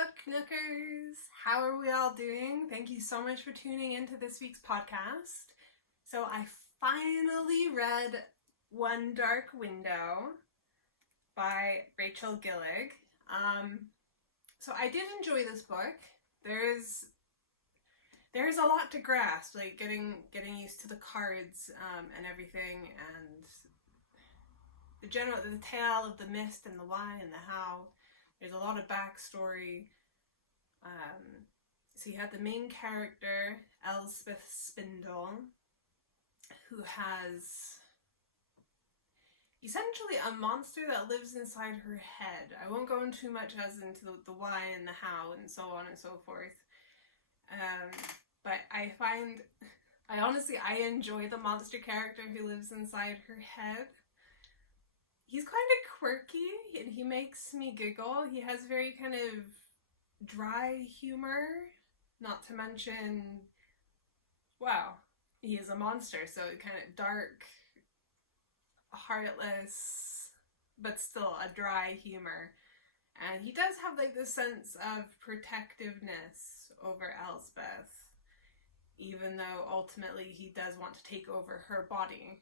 book Nookers! How are we all doing? Thank you so much for tuning into this week's podcast. So I finally read One Dark Window by Rachel Gillig. So I did enjoy this book. There's a lot to grasp, like getting used to the cards and everything, and the tale of the mist and the why and the how. There's a lot of backstory. So you have the main character, Elspeth Spindle, who has essentially a monster that lives inside her head. I won't go into too much as into the why and the how and so on and so forth. But I honestly enjoy the monster character who lives inside her head. He's kind of quirky and he makes me giggle. He has very kind of dry humor, not to mention, wow, he is a monster, so kind of dark, heartless, but still a dry humor. And he does have like this sense of protectiveness over Elspeth, even though ultimately he does want to take over her body.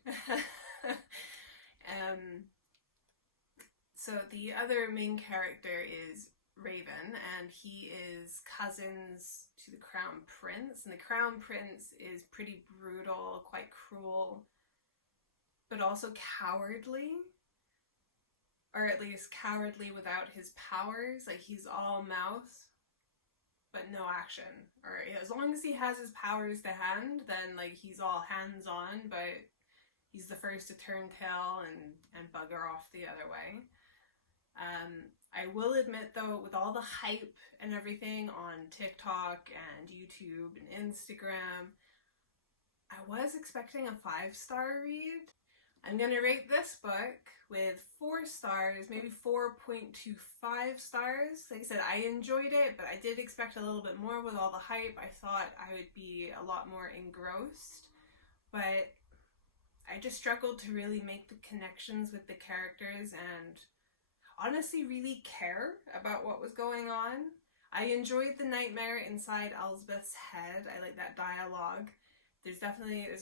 So the other main character is Raven, and he is cousins to the Crown Prince, and the Crown Prince is pretty brutal, quite cruel, but also cowardly, or at least cowardly without his powers. Like, he's all mouth but no action, or as long as he has his powers to hand, then like he's all hands on, but he's the first to turn tail and bugger off the other way. I will admit though, with all the hype and everything on TikTok and YouTube and Instagram, I was expecting a 5-star read. I'm gonna rate this book with 4 stars, maybe 4.25 stars. Like I said, I enjoyed it, but I did expect a little bit more with all the hype. I thought I would be a lot more engrossed, but I just struggled to really make the connections with the characters and honestly really care about what was going on. I enjoyed the nightmare inside Elspeth's head. I like that dialogue. There's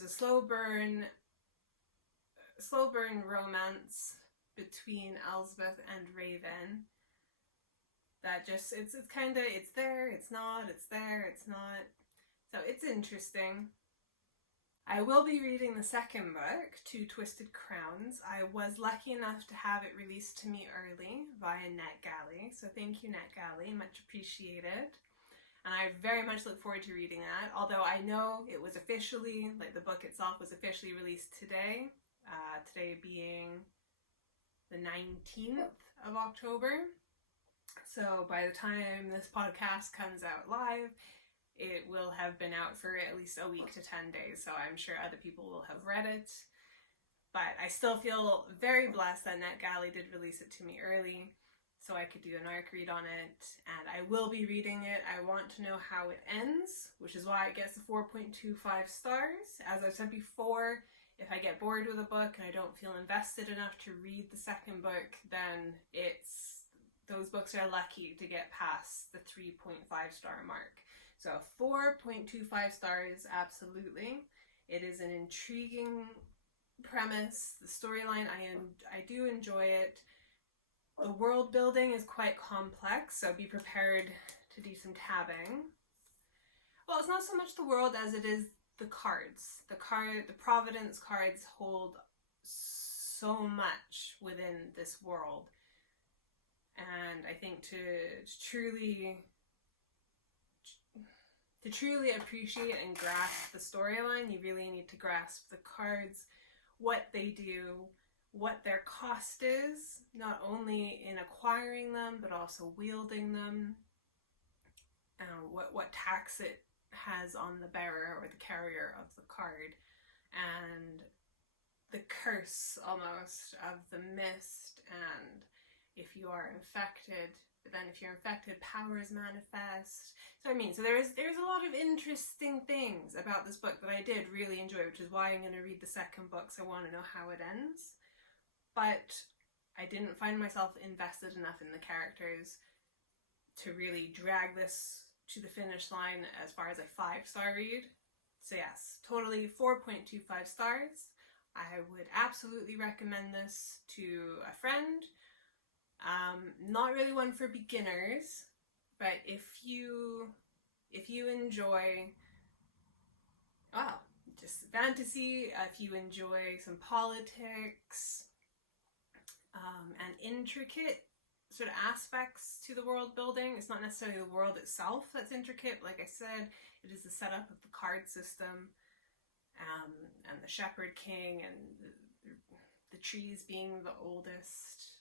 a slow burn romance between Elspeth and Raven that just, it's kind of, it's there, it's not, it's there, it's not. So it's interesting. I will be reading the second book, Two Twisted Crowns. I was lucky enough to have it released to me early via NetGalley, so thank you NetGalley, much appreciated. And I very much look forward to reading that, although I know it was officially, like the book itself was officially released today, today being the 19th of October. So by the time this podcast comes out live, it will have been out for at least a week to 10 days, so I'm sure other people will have read it. But I still feel very blessed that NetGalley did release it to me early, so I could do an ARC read on it, and I will be reading it. I want to know how it ends, which is why it gets a 4.25 stars. As I've said before, if I get bored with a book and I don't feel invested enough to read the second book, then those books are lucky to get past the 3.5 star mark. So 4.25 stars, absolutely. It is an intriguing premise. The storyline, I do enjoy it. The world building is quite complex, so be prepared to do some tabbing. Well, it's not so much the world as it is the cards. The Providence cards hold so much within this world. And I think to truly appreciate and grasp the storyline, you really need to grasp the cards, what they do, what their cost is, not only in acquiring them, but also wielding them, what tax it has on the bearer or the carrier of the card, and the curse almost of the mist, and if you are infected, but then if you're infected, powers manifest. So there's a lot of interesting things about this book that I did really enjoy, which is why I'm going to read the second book, so I want to know how it ends. But I didn't find myself invested enough in the characters to to really drag this to the finish line as far as a 5-star read. So yes, totally 4.25 stars. I would absolutely recommend this to a friend. Not really one for beginners, but if you enjoy, well, just fantasy, if you enjoy some politics, and intricate sort of aspects to the world building. It's not necessarily the world itself that's intricate, but like I said, it is the setup of the card system, and the Shepherd King, and the trees being the oldest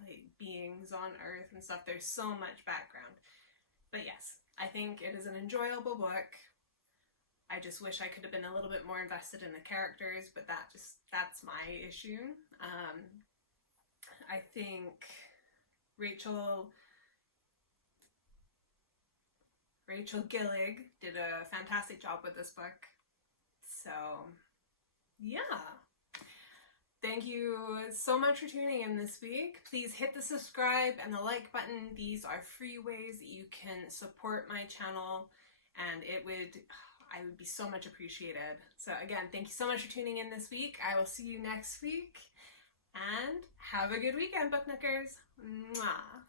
like beings on Earth and stuff. There's so much background. But yes, I think it is an enjoyable book. I just wish I could have been a little bit more invested in the characters, but that's my issue. I think Rachel Gillig did a fantastic job with this book. So, yeah. Thank you so much for tuning in this week. Please hit the subscribe and the like button. These are free ways that you can support my channel, and I would be so much appreciated. So again, thank you so much for tuning in this week. I will see you next week, and have a good weekend, book knockers. Mwah.